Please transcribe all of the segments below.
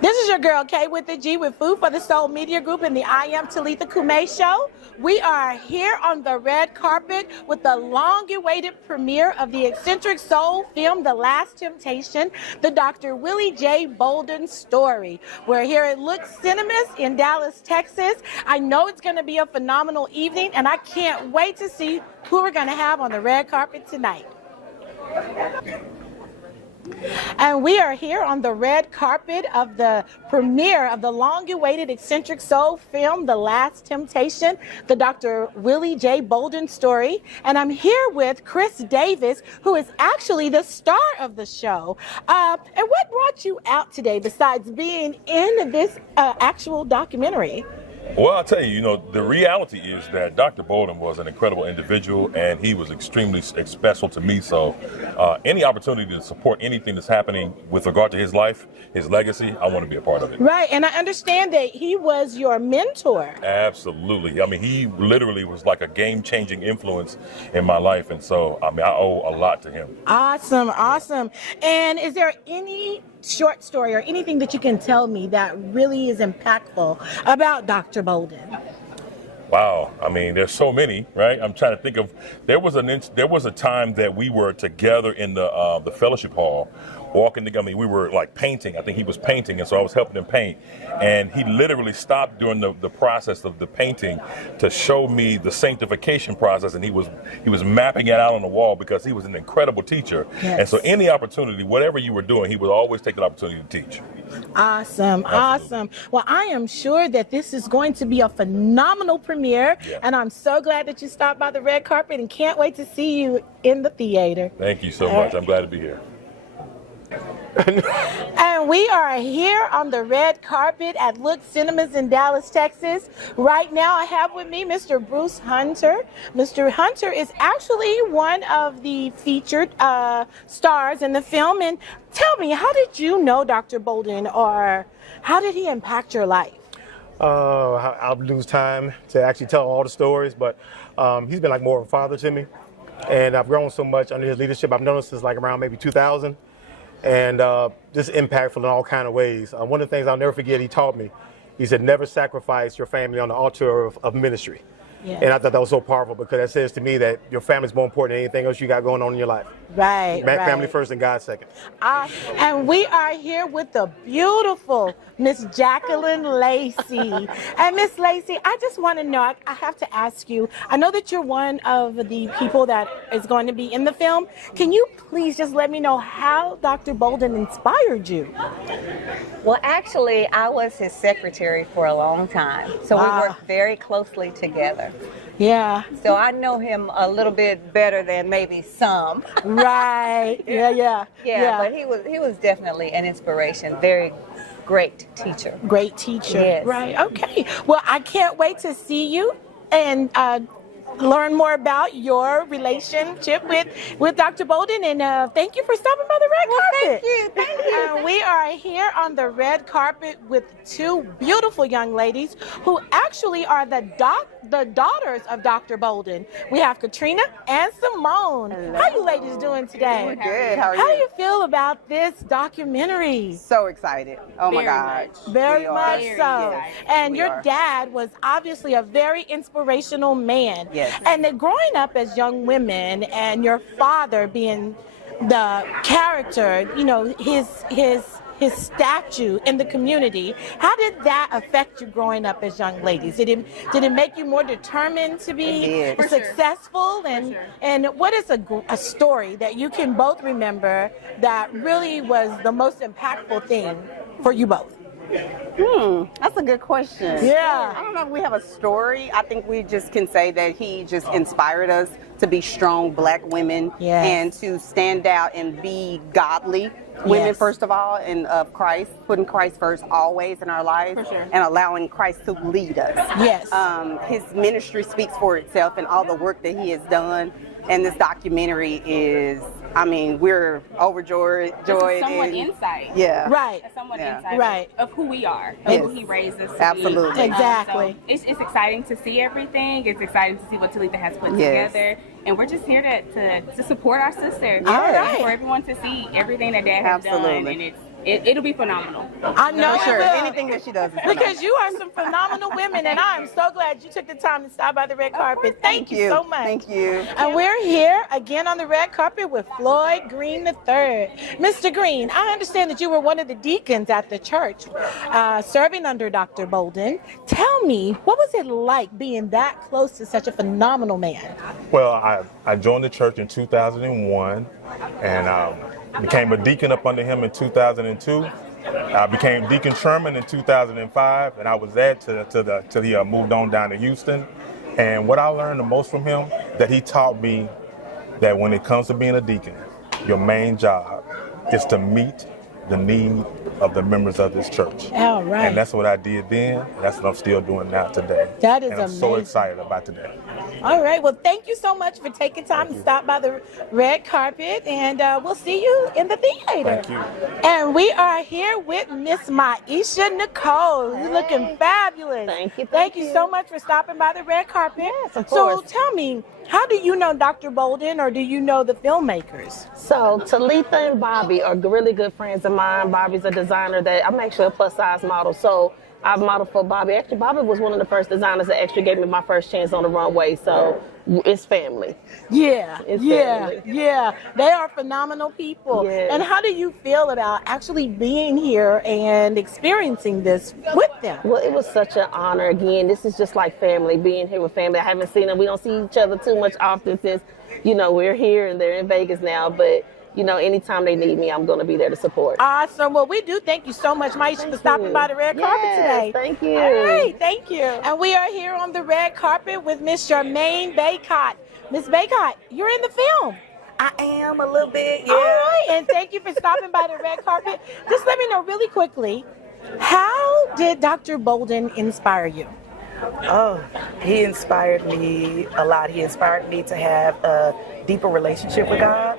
This is your girl Kay with the G with Food for the Soul Media Group and the I Am Talitha Kume Show. We are here on the red carpet with the long-awaited premiere of the eccentric soul film, The Last Temptation, the Dr. Willie J. Bolden story. We're here at Look Cinemas in Dallas, Texas. I know it's going to be a phenomenal evening, and I can't wait to see who we're going to have on the red carpet tonight. And we are here on the red carpet of the premiere of the long-awaited eccentric soul film, The Last Temptation, the Dr. Willie J. Bolden story. And I'm here with Chris Davis, who is actually the star of the show. And what brought you out today besides being in this actual documentary? Well, I'll tell you, the reality is that Dr. Bolden was an incredible individual, and he was extremely special to me. So any opportunity to support anything that's happening with regard to his life, his legacy, I want to be a part of it. Right, and I understand that he was your mentor. Absolutely. I mean, he literally was like a game-changing influence in my life, and so, I owe a lot to him. Awesome, awesome. And is there any short story or anything that you can tell me that really is impactful about Dr. Bolden? Wow, I mean, there's so many, right? I'm trying to think of. There was a time that we were together in the fellowship hall, walking together. I mean, we were like painting. I think he was painting, and so I was helping him paint. And he literally stopped during the process of the painting to show me the sanctification process, and he was mapping it out on the wall because he was an incredible teacher. Yes. And so any opportunity, whatever you were doing, he would always take the opportunity to teach. Awesome, Absolutely. awesome. Well, I am sure that this is going to be a phenomenal premiere, and I'm so glad that you stopped by the red carpet and can't wait to see you in the theater. Thank you so much. I'm glad to be here. And we are here on the red carpet at Look Cinemas in Dallas, Texas. Right now I have with me Mr. Bruce Hunter. Mr. Hunter is actually one of the featured stars in the film. And tell me, how did you know Dr. Bolden, or how did he impact your life? I'll lose time to actually tell all the stories, but he's been like more of a father to me. And I've grown so much under his leadership. I've known him since like around maybe 2000. And just impactful in all kind of ways. One of the things I'll never forget, he taught me, he said, never sacrifice your family on the altar of ministry. Yes. And I thought that was so powerful because that says to me that your family's more important than anything else you got going on in your life. Right, right. Family first and God second. And we are here with the beautiful Miss Jacqueline Lacey. And Miss Lacey, I just want to know, I have to ask you, I know that you're one of the people that is going to be in the film. Can you please just let me know how Dr. Bolden inspired you? Well, actually, I was his secretary for a long time. So we worked very closely together. Yeah. So I know him a little bit better than maybe some. Right. Yeah. But he was definitely an inspiration. Very great teacher. Great teacher. Yes. Right. Okay. Well, I can't wait to see you and learn more about your relationship with Dr. Bolden. And thank you for stopping by the red carpet. Thank you. We are here on the red carpet with two beautiful young ladies who actually are the daughters of Dr. Bolden. We have Katrina and Simone. Hello. How you ladies doing today? We're good. How are How you? do you feel about this documentary? So excited. Oh my God. Very We are. much so. Yes, And we your are. dad was obviously a very inspirational man. Yes. And then growing up as young women and your father being the character, his statue in the community, how did that affect you growing up as young ladies? Did it make you more determined to be successful? And what is a story that you can both remember that really was the most impactful thing for you both? That's a good question. Yeah. I don't know if we have a story. I think we just can say that he just inspired us to be strong Black women and to stand out and be godly women, first of all, and of Christ, putting Christ first always in our lives and allowing Christ to lead us. Yes. His ministry speaks for itself and all the work that he has done. And this documentary is, we're overjoyed. Somewhat insight. Yeah. Right. Somewhat insight Right. of who we are, and who he raised us to Absolutely. be. Exactly. So it's exciting to see everything. It's exciting to see what Talitha has put together. And we're just here to support our sister. All right. For everyone to see everything that Dad has done. And it'll be phenomenal. I know For sure. you will. Anything that she does is Because you are some phenomenal women, and I am so glad you took the time to stop by the red carpet. Thank you so much. Thank you. And we're here again on the red carpet with Floyd Green III. Mr. Green, I understand that you were one of the deacons at the church, serving under Dr. Bolden. Tell me, what was it like being that close to such a phenomenal man? Well, I joined the church in 2001 and became a deacon up under him in 2002. I became deacon chairman in 2005, and I was there till he moved on down to Houston. And what I learned the most from him, that he taught me that when it comes to being a deacon, your main job is to meet the need of the members of this church. All right. And that's what I did then. And that's what I'm still doing now today. That is and I'm so amazing. excited about today. All right. Well, thank you so much for taking time to stop by the red carpet, and we'll see you in the theater. Thank you. And we are here with Miss Maisha Nicole. You're looking fabulous. Thank you, Thank you so much for stopping by the red carpet. Yes, of So course. tell me, how do you know Dr. Bolden, or do you know the filmmakers? So Talitha and Bobby are really good friends of mine. Bobby's a designer that I'm actually a plus size model. So I've modeled for Bobby. Actually, Bobby was one of the first designers that actually gave me my first chance on the runway. So it's family. Yeah, It's yeah, family. yeah. They are phenomenal people. Yes. And how do you feel about actually being here and experiencing this with them? Well, it was such an honor. Again, this is just like family, being here with family. I haven't seen them. We don't see each other too much often since, we're here and they're in Vegas now. But, anytime they need me, I'm going to be there to support. Awesome. Well, we do thank you so much, Maisha, for stopping you. by the red carpet Yes, today. thank you. All right, thank you. And we are here on the red carpet with Miss Charmaine Baycott. Miss Baycott, you're in the film. I am a little bit, yeah. All right, and thank you for stopping by the red carpet. Just let me know really quickly, how did Dr. Bolden inspire you? Oh, he inspired me a lot. He inspired me to have a deeper relationship with God.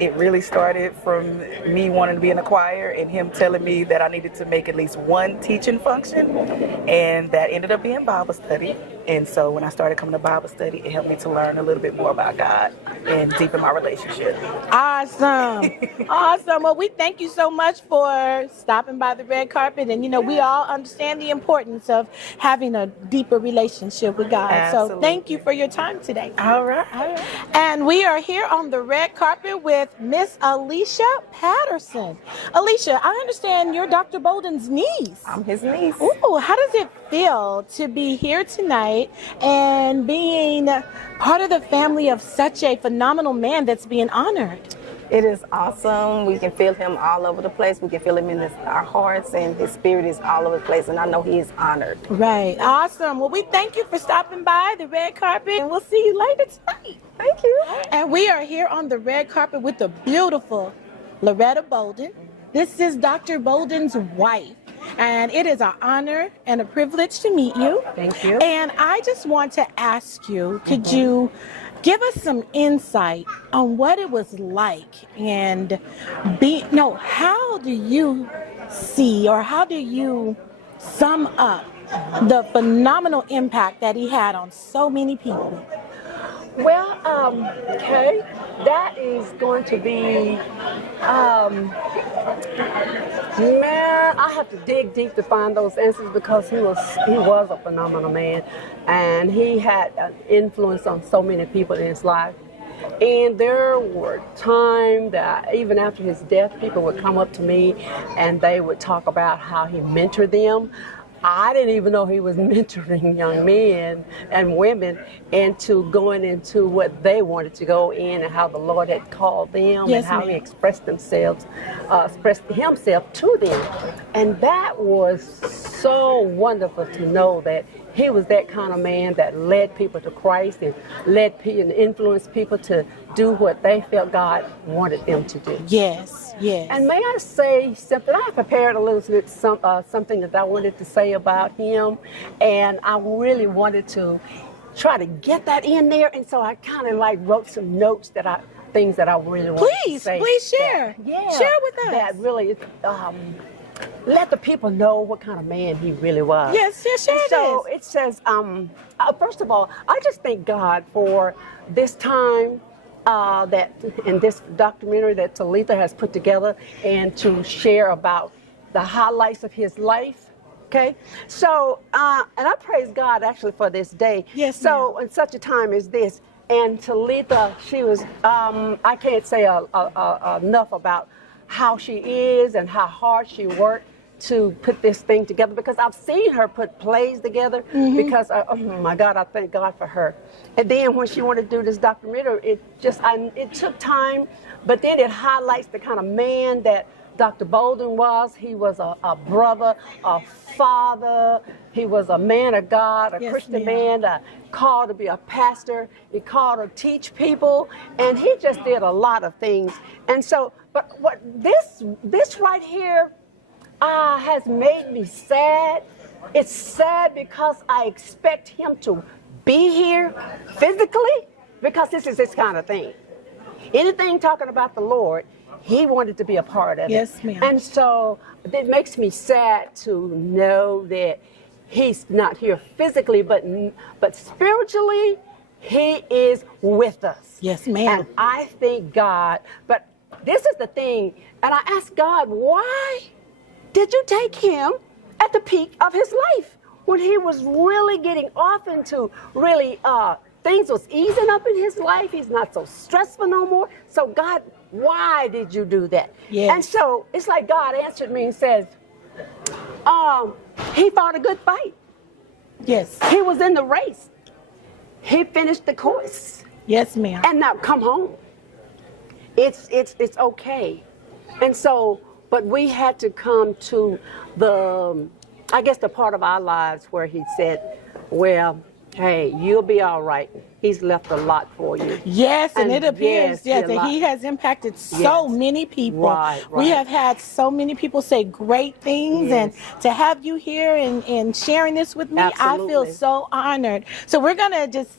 It really started from me wanting to be in the choir and him telling me that I needed to make at least one teaching function, and that ended up being Bible study. And so when I started coming to Bible study, it helped me to learn a little bit more about God and deepen my relationship. Awesome. Awesome. Well, we thank you so much for stopping by the red carpet. And, we all understand the importance of having a deeper relationship with God. So Absolutely. thank you for your time today. All right. And we are here on the red carpet with Miss Alicia Patterson. Alicia, I understand you're Dr. Bolden's niece. I'm his niece. Ooh, how does it feel to be here tonight and being part of the family of such a phenomenal man that's being honored? It is awesome. We can feel him all over the place. We can feel him in our hearts, and his spirit is all over the place. And I know he is honored. Right. Awesome. Well, we thank you for stopping by the red carpet, and we'll see you later tonight. Thank you. And we are here on the red carpet with the beautiful Loretta Bolden. This is Dr. Bolden's wife. And it is an honor and a privilege to meet you. Thank you. And I just want to ask you, could you give us some insight on what it was like and how do you see, or how do you sum up the phenomenal impact that he had on so many people? Well, okay, that is going to be, man, I have to dig deep to find those answers, because he was a phenomenal man, and he had an influence on so many people in his life. And there were times that even after his death, people would come up to me and they would talk about how he mentored them. I didn't even know he was mentoring young men and women into going into what they wanted to go in, and how the Lord had called them, Yes, and how ma'am. he expressed himself to them. And that was so wonderful to know that he was that kind of man that led people to Christ and influenced people to do what they felt God wanted them to do. Yes, yes. And may I say something? I prepared a little bit something that I wanted to say about him, and I really wanted to try to get that in there. And so I kind of wrote some notes things that I really wanted to say. Please share. Share with us. That really let the people know what kind of man he really was. Yes, share So this. it says, first of all, I just thank God for this time that in this documentary that Talitha has put together, and to share about the highlights of his life. Okay, so and I praise God actually for this day. Yes. So in such a time as this, and Talitha, she was I can't say enough about how she is and how hard she worked to put this thing together, because I've seen her put plays together. Because oh my God, I thank God for her. And then when she wanted to do this documentary, it took time, but then it highlights the kind of man that Dr. Bolden was. He was a brother, a father. He was a man of God, a Christian man, called to be a pastor. He called to teach people, and he just did a lot of things. And so, but what this right here has made me sad. It's sad because I expect him to be here physically, because this is his kind of thing. Anything talking about the Lord, he wanted to be a part of it. Yes, ma'am. And so it makes me sad to know that he's not here physically, but spiritually, he is with us. Yes, ma'am. And I thank God. But this is the thing, and I ask God, why did you take him at the peak of his life, when he was really getting off into really things was easing up in his life? He's not so stressful no more. So God, why did you do that? Yes. And so it's like God answered me and says, he fought a good fight. Yes. He was in the race. He finished the course. Yes, ma'am. And now come home. It's okay. And so, but we had to come to the part of our lives where he said, well, hey, you'll be all right. He's left a lot for you. Yes, and it appears yes, that he has impacted so many people. Right. We have had so many people say great things, and to have you here and sharing this with me, Absolutely. I feel so honored. So we're going to just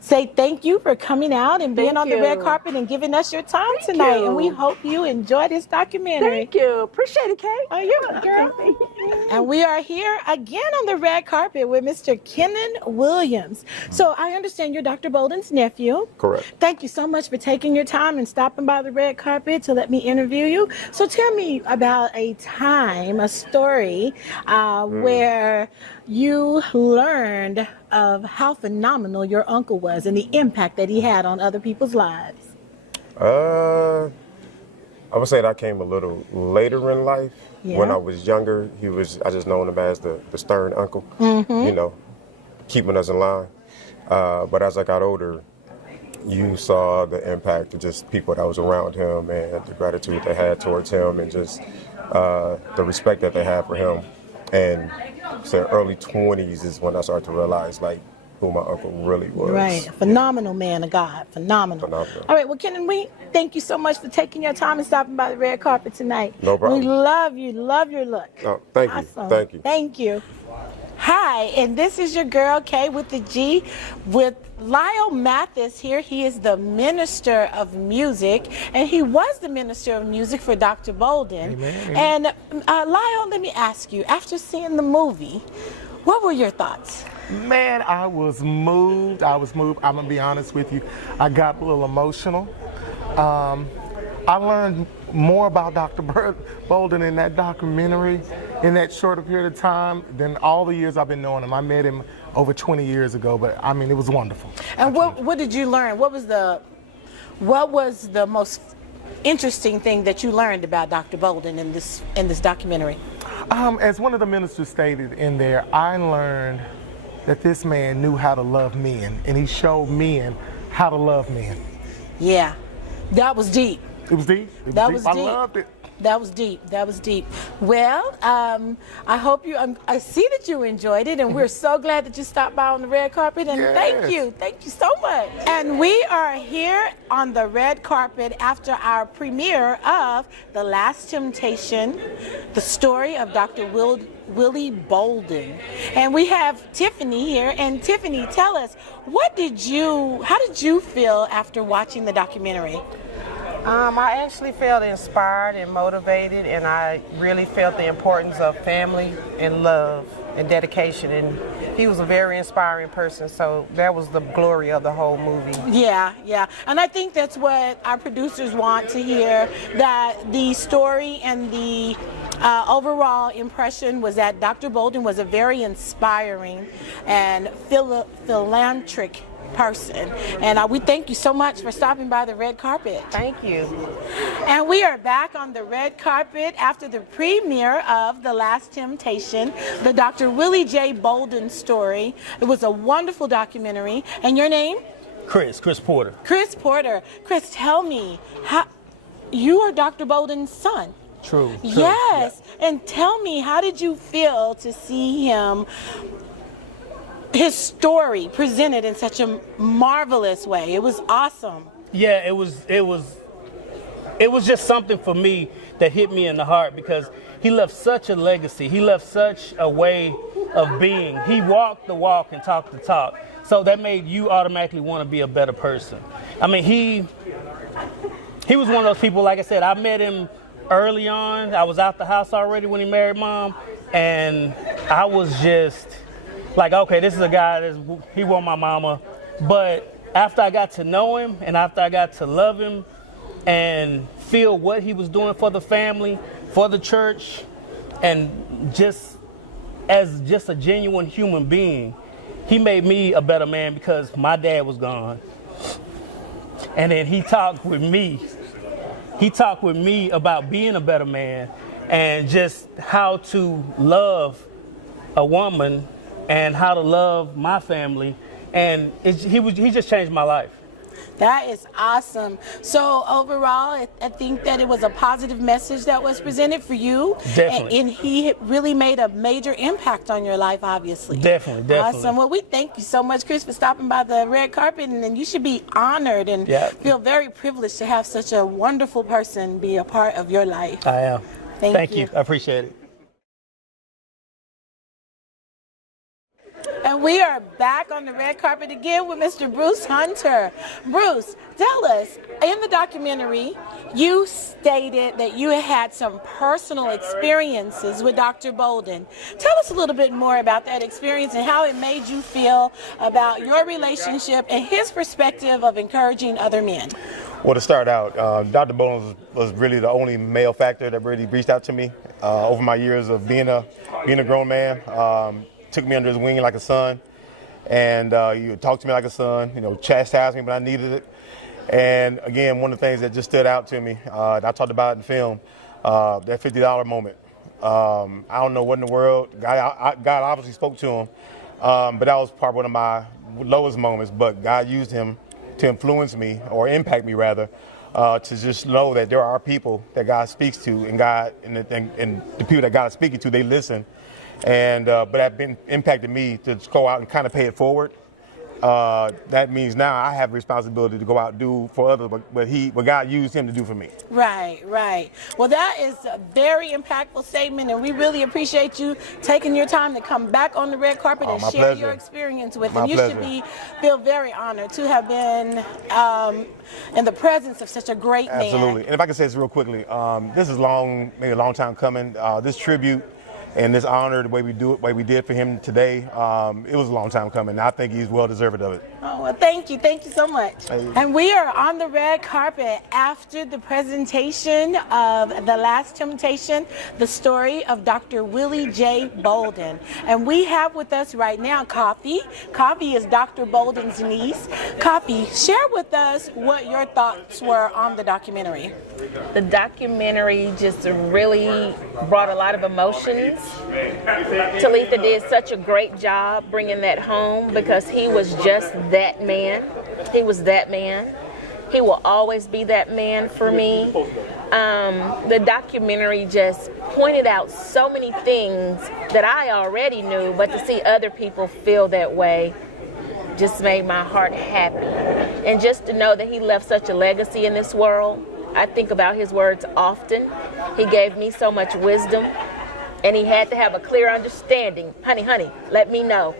say thank you for coming out and being on the red carpet and giving us your time tonight. And we hope you enjoy this documentary. Thank you. Appreciate it, Kate. Oh, you're welcome, girl. And we are here again on the red carpet with Mr. Kenan Williams. So I understand you're Dr. Bolden's nephew. Correct. Thank you so much for taking your time and stopping by the red carpet to let me interview you. So tell me about a story where you learned of how phenomenal your uncle was and the impact that he had on other people's lives. I would say that came a little later in life. Yeah. When I was younger, I just known him as the stern uncle, keeping us in line. But as I got older, you saw the impact of just people that was around him and the gratitude they had towards him, and just the respect that they had for him. And so early 20s is when I started to realize who my uncle really was. Right, phenomenal man of God, phenomenal. All right, well, Kenan, we thank you so much for taking your time and stopping by the red carpet tonight. No problem. We love your look. Oh, thank you, Awesome. thank you. Thank you. Hi, and this is your girl, Kay with the G, with Lyle Mathis here. He is the Minister of Music, and he was the Minister of Music for Dr. Bolden. Amen. And Lyle, let me ask you, after seeing the movie, what were your thoughts? Man, I was moved. I'm going to be honest with you. I got a little emotional. I learned more about Dr. Bolden in that documentary in that shorter period of time than all the years I've been knowing him. I met him over 20 years ago, but I mean, it was wonderful. And what did you learn? What was the most interesting thing that you learned about Dr. Bolden in this documentary? As one of the ministers stated in there, I learned that this man knew how to love men, and he showed men how to love men. Yeah, that was deep. It was deep. That was deep. I loved it. That was deep. That was deep. Well, I hope I see that you enjoyed it, and we're so glad that you stopped by on the red carpet. And thank you so much. And we are here on the red carpet after our premiere of The Last Temptation, the story of Dr. Willie Bolden. And we have Tiffany here. And Tiffany, tell us, how did you feel after watching the documentary? I actually felt inspired and motivated, and I really felt the importance of family and love and dedication, and he was a very inspiring person. So that was the glory of the whole movie. Yeah. And I think that's what our producers want to hear, that the story and the overall impression was that Dr. Bolden was a very inspiring and philanthropic person. And we thank you so much for stopping by the red carpet. Thank you. And we are back on the red carpet after the premiere of The Last Temptation, the Dr. Willie J. Bolden story. It was a wonderful documentary. And your name? Chris Porter. Chris Porter. Chris, tell me, you are Dr. Bolden's son. True. Yes. Yeah. And tell me, how did you feel to see his story presented in such a marvelous way? It was awesome. Yeah, it was just something for me that hit me in the heart, because he left such a legacy. He left such a way of being. He walked the walk and talked the talk. So that made you automatically want to be a better person. I mean, he was one of those people, like I said, I met him early on. I was out the house already when he married Mom, and I was just like, okay, this is a guy he want my mama. But after I got to know him and after I got to love him and feel what he was doing for the family, for the church, and just as just a genuine human being, he made me a better man, because my dad was gone. And then he talked with me. He talked with me about being a better man and just how to love a woman and how to love my family. And he just changed my life. That is awesome. So overall, I think that it was a positive message that was presented for you. Definitely. And he really made a major impact on your life, obviously. Definitely. Awesome. Well, we thank you so much, Chris, for stopping by the red carpet. And then you should be honored and feel very privileged to have such a wonderful person be a part of your life. I am. Thank you. I appreciate it. And we are back on the red carpet again with Mr. Bruce Hunter. Bruce, tell us, in the documentary, you stated that you had some personal experiences with Dr. Bolden. Tell us a little bit more about that experience and how it made you feel about your relationship and his perspective of encouraging other men. Well, to start out, Dr. Bolden was really the only male factor that really reached out to me over my years of being a grown man. Took me under his wing like a son, and he would talk to me like a son, chastise me when I needed it. And again, one of the things that just stood out to me, and I talked about it in film, that $50 moment. I don't know what in the world, God obviously spoke to him, but that was probably one of my lowest moments, but God used him to influence me, or impact me rather, to just know that there are people that God speaks to, and the people that God is speaking to, they listen. And but that impacted me to go out and kind of pay it forward. That means now I have responsibility to go out and do for others what God used him to do for me. Right. Well, that is a very impactful statement, and we really appreciate you taking your time to come back on the red carpet and share your experience with him. You should feel very honored to have been in the presence of such a great man. Absolutely. And if I can say this real quickly, this is maybe a long time coming. This tribute and this honor, the way we did for him today, it was a long time coming. I think he's well deserved of it. Oh, well, thank you so much. And we are on the red carpet after the presentation of The Last Temptation, the story of Dr. Willie J. Bolden. And we have with us right now Coffee. Coffee is Dr. Bolden's niece. Coffee, share with us what your thoughts were on the documentary. The documentary just really brought a lot of emotions. Talitha did such a great job bringing that home, because he was just that man. He was that man. He will always be that man for me. The documentary just pointed out so many things that I already knew, but to see other people feel that way just made my heart happy. And just to know that he left such a legacy in this world, I think about his words often. He gave me so much wisdom, and he had to have a clear understanding. Honey, let me know.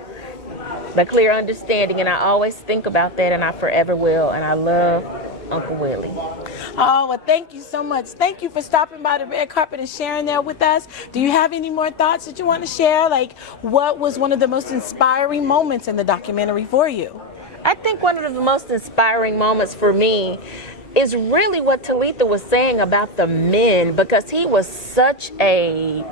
The clear understanding, and I always think about that, and I forever will, and I love Uncle Willie. Oh, well, thank you so much. Thank you for stopping by the red carpet and sharing that with us. Do you have any more thoughts that you want to share? Like, what was one of the most inspiring moments in the documentary for you? I think one of the most inspiring moments for me is really what Talitha was saying about the men, because he was such a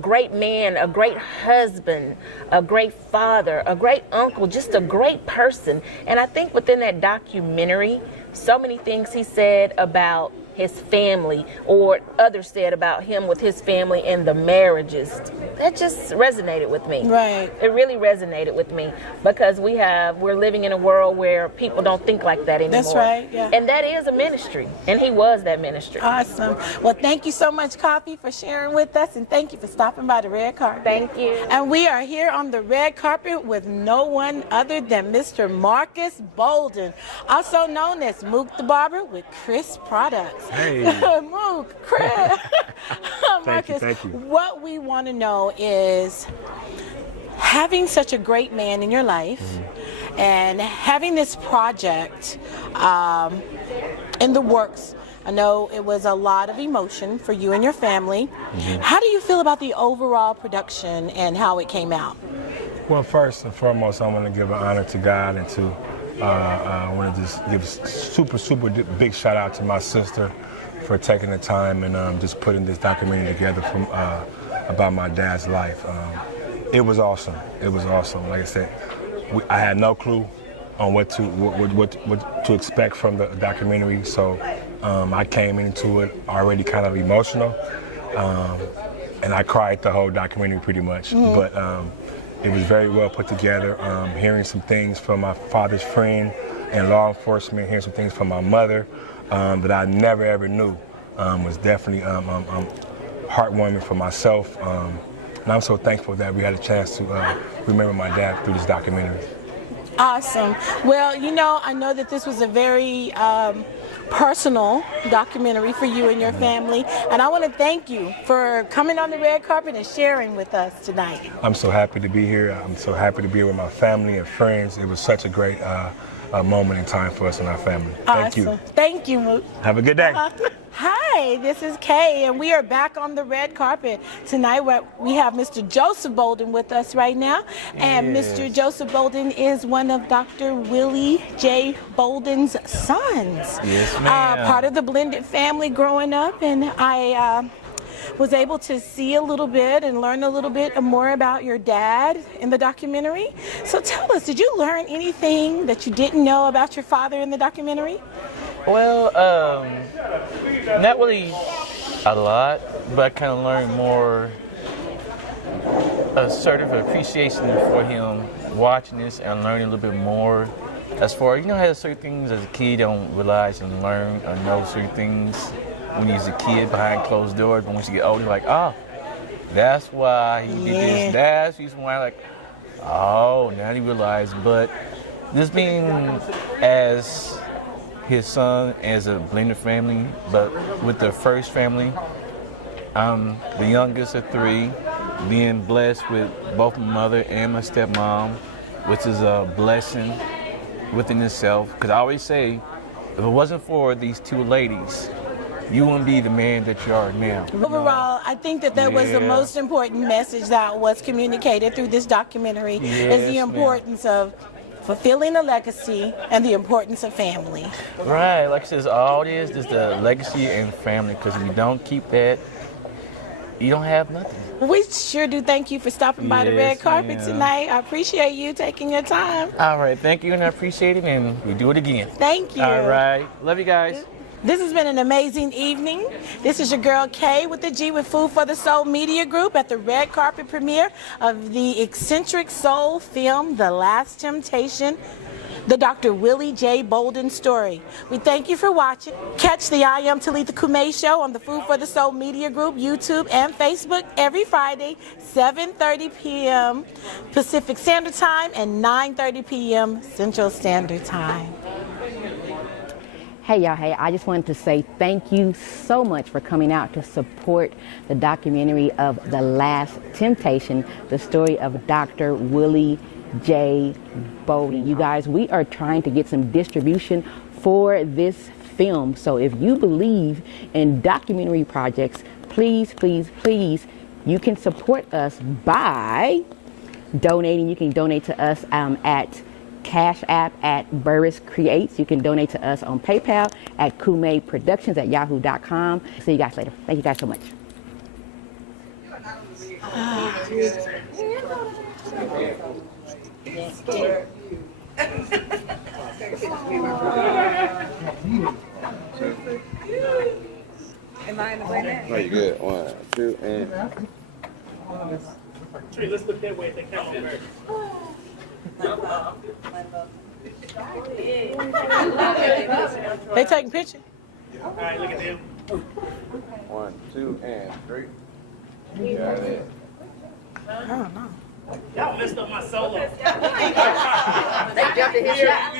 great man, a great husband, a great father, a great uncle, just a great person. And I think within that documentary, so many things he said about his family, or others said about him with his family and the marriages, that just resonated with me. Right. It really resonated with me, because we're living in a world where people don't think like that anymore. That's right, yeah. And that is a ministry, and he was that ministry. Awesome. Well, thank you so much, Coffee, for sharing with us, and thank you for stopping by the red carpet. Thank you. And we are here on the red carpet with no one other than Mr. Marcus Bolden, also known as Mook the Barber with Chris Products. Hey. Mook, Chris. Marcus, thank you. What we want to know is, having such a great man in your life and having this project in the works, I know it was a lot of emotion for you and your family. How do you feel about the overall production and how it came out? Well, first and foremost, I want to give an honor to God, and to I want to just give a super big shout out to my sister for taking the time and just putting this documentary together from about my dad's life. It was awesome. It was awesome. Like I said, I had no clue on what to expect from the documentary, so I came into it already kind of emotional, and I cried the whole documentary pretty much. But it was very well put together. Hearing some things from my father's friend and law enforcement, hearing some things from my mother that I never ever knew was definitely heartwarming for myself. And I'm so thankful that we had a chance to remember my dad through this documentary. Awesome. Well, you know, I know that this was a very personal documentary for you and your family, and I want to thank you for coming on the red carpet and sharing with us tonight. I'm so happy to be here. I'm so happy to be here with my family and friends. It was such a great moment in time for us and our family. Thank you. Thank you, Mook. Have a good day. Hi, this is Kay, and we are back on the red carpet tonight. We have Mr. Joseph Bolden with us right now, and Mr. Joseph Bolden is one of Dr. Willie J. Bolden's sons. Yes, ma'am. Part of the blended family growing up, and I was able to see a little bit and learn a little bit more about your dad in the documentary. So tell us, did you learn anything that you didn't know about your father in the documentary? Well, not really a lot, but I kind of learned more, a sort of appreciation for him watching this and learning a little bit more. As far, you know, how certain things as a kid you don't realize and learn or know certain things when you're a kid behind closed doors, but once you get older, you're like, oh, that's why he did this. That's the reason why, like, oh, now you realize. But this being as his son, as a blended family, but with the first family, I'm the youngest of three, being blessed with both my mother and my stepmom, which is a blessing within itself. Because I always say, if it wasn't for these two ladies, you wouldn't be the man that you are now. Overall, I think that was the most important message that was communicated through this documentary, is the importance of fulfilling a legacy and the importance of family. Right, like I said, all it is the legacy and family, because if you don't keep that, you don't have nothing. We sure do thank you for stopping by the red carpet tonight. I appreciate you taking your time. All right, thank you, and I appreciate it, and we do it again. Thank you. All right, love you guys. This has been an amazing evening. This is your girl Kay with the G with Food for the Soul Media Group at the red carpet premiere of the eccentric soul film, The Last Temptation, the Dr. Willie J. Bolden story. We thank you for watching. Catch the I Am Talitha Kume show on the Food for the Soul Media Group, YouTube, and Facebook every Friday, 7:30 p.m. Pacific Standard Time and 9:30 p.m. Central Standard Time. Hey y'all, I just wanted to say thank you so much for coming out to support the documentary of The Last Temptation, the story of Dr. Willie J. Bolden. You guys, we are trying to get some distribution for this film. So if you believe in documentary projects, please, please, please, you can support us by donating. You can donate to us at Cash App at Burris Creates. You can donate to us on PayPal at kumeproductions@yahoo.com. See you guys later. Thank you guys so much. Am I in the way now? No, you good. 1, 2, and. Tree, let's look that way. They count on They taking pictures? All right, look at them. 1, 2, and 3. You got it. I don't know. Y'all messed up my solo. They jumped in his shot.